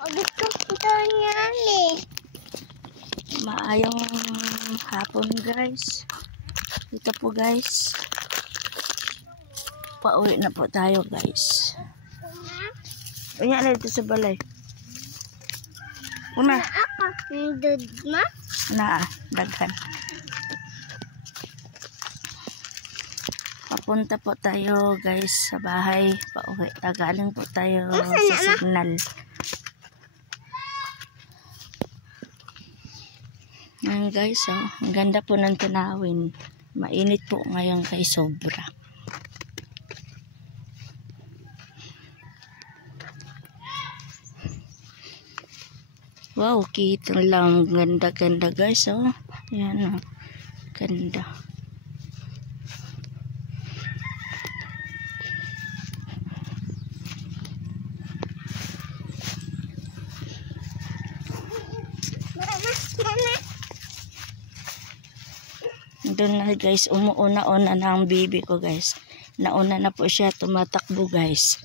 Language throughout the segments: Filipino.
Gusto ko niyan eh. Maayong hapon guys. Dito po guys. Pauwi na po tayo guys. Unya na dito sa balay. Una. Ako, nandun ma? Na, daghan. Papunta po tayo guys sa bahay. Pauwi. Galing po tayo sa signal. Ngayon guys, oh, ang ganda po ng tanawin. Mainit po ngayon kay sobra. Wow, kita lang. Ganda-ganda guys, oh. Ayan, oh. Ganda. Doon na guys, umuuna-una na ang baby ko guys. Nauna na po siya tumatakbo guys.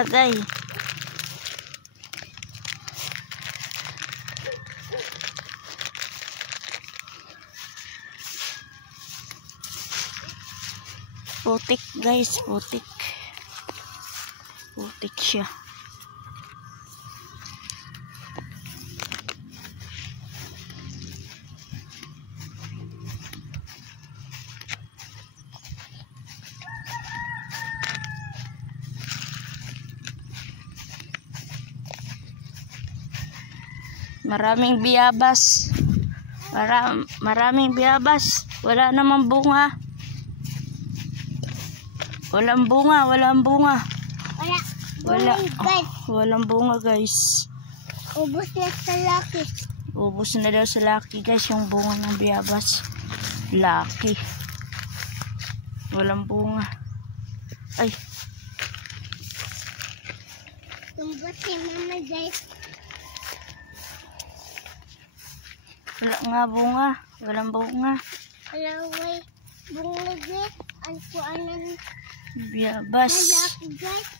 Agay. Putik guys, putik. Putik siya. Maraming biyabas. Maraming biyabas. Wala namang bunga. Walang bunga, walang bunga. Wala. Guys. Walang bunga, guys. Ubus na sa laki. Ubus na daw sa laki, guys, yung bunga ng biyabas. Laki. Walang bunga. Ay. Tumbot si mama, guys. Wala nga bunga. Walang bunga. Wala, way. Bunga, guys. Ang kuanan. Biyabas. Malaki, guys.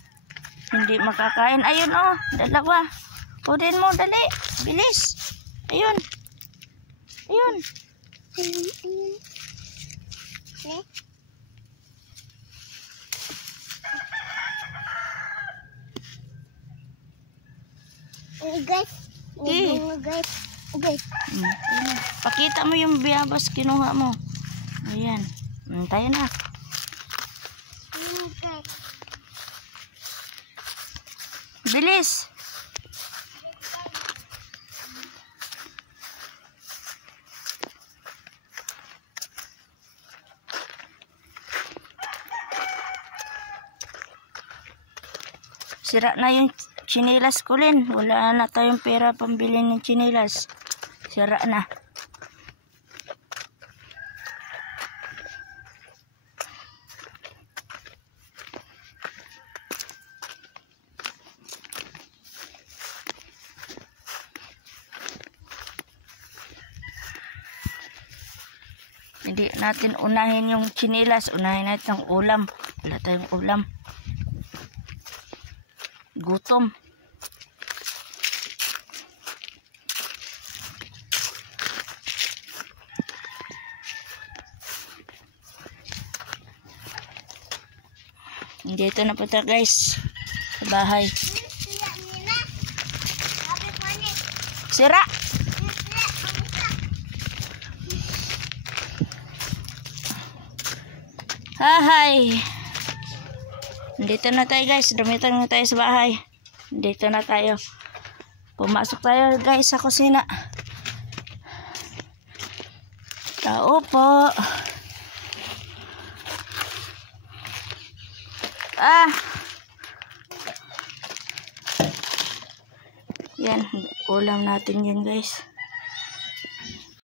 Hindi makakain. Ayun, oh. Dalawa. Kunin mo, dali. Bilis. Ayun. Ayun. Guys. Bunga, guys. Okay. Pakita mo yung biyabas kinuha mo. Ayan. Tayo na. Bilis. Sira na yung chinilas ko rin. Wala na tayong pera pambili ng chinilas. Sira na. Hindi natin unahin yung chinilas. Unahin natin ang ulam. Wala tayong ulam. Gutom. Dito na po tayo guys. Sa bahay. Sira! Hi! Dito na tayo guys. Dumitan na tayo sa bahay. Dito na tayo. Pumasok tayo guys sa kusina. Tao po. Yan. Ulam natin yan guys.